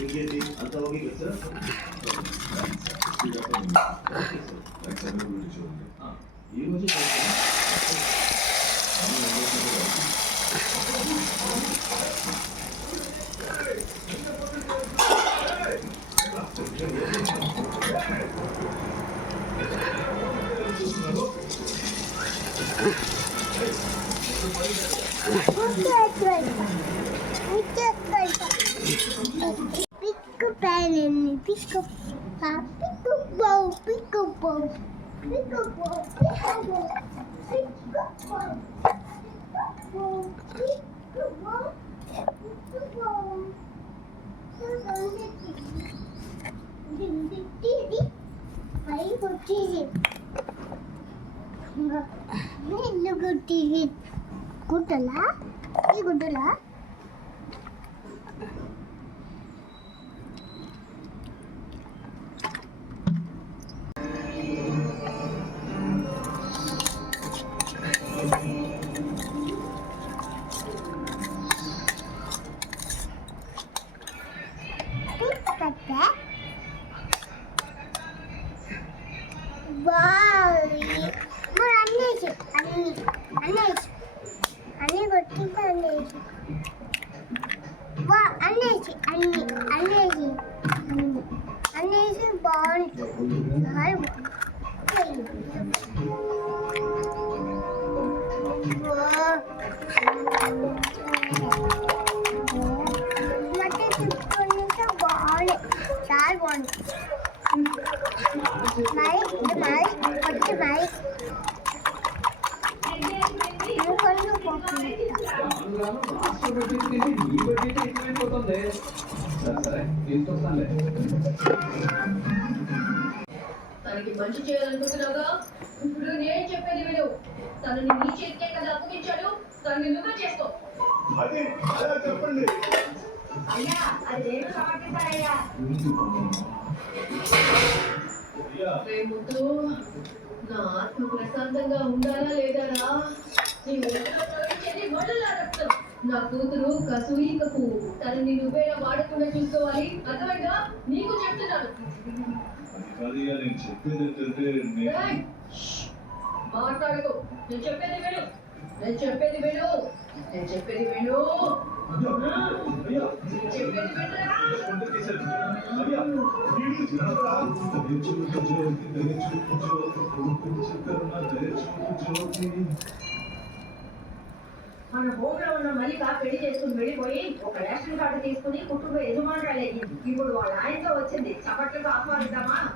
ఇంకేంటి అంత ఓకే కదా సార్ ఈ రోజు గుడ్డలా ఈ గుడ్డలా అన్నీ కొట్టింది అనేసి అనేసి బాగుంటుంది మట్టి చుట్టుకుంటే బాగుంది చాలా బాగుంది మరి ఇది మరి కొట్టి మరి తనకి మంచి చేయాలనుకుంటున్నావుగా ఇప్పుడు నేను చెప్పేది విను తనని నీ చేతికే కదా అప్పగించాడు తనని నువ్వే చేసుకో చెప్పండి అయ్యా అది నేను సమర్థిస్తానయ్యా ముద్దు నా ఆత్మ ప్రశాంతంగా ఉండాలా లేదారా నీ ఒంట్లో ప్రవహించేది మొదలా రక్తం నా కూతురు కసూయిక పువ్వు తనని నువ్వేలా వాడకుండా చూసుకోవాలి అర్థమైందా నీకు చెప్తున్నాను మాట్లాడుకో నేను చెప్పేది విను నేను చెప్పేది విను నేను చెప్పేది విను చెప్పేది మన హోంలో ఉన్న మల్లిక పెళ్లి చేసుకుని వెళ్ళిపోయి ఒక రేషన్ కార్డు తీసుకుని కుటుంబ యజమానురాలయ్యింది ఇప్పుడు వాళ్ళ ఆయనతో వచ్చింది చప్పట్లకు ఆహ్వానిద్దామా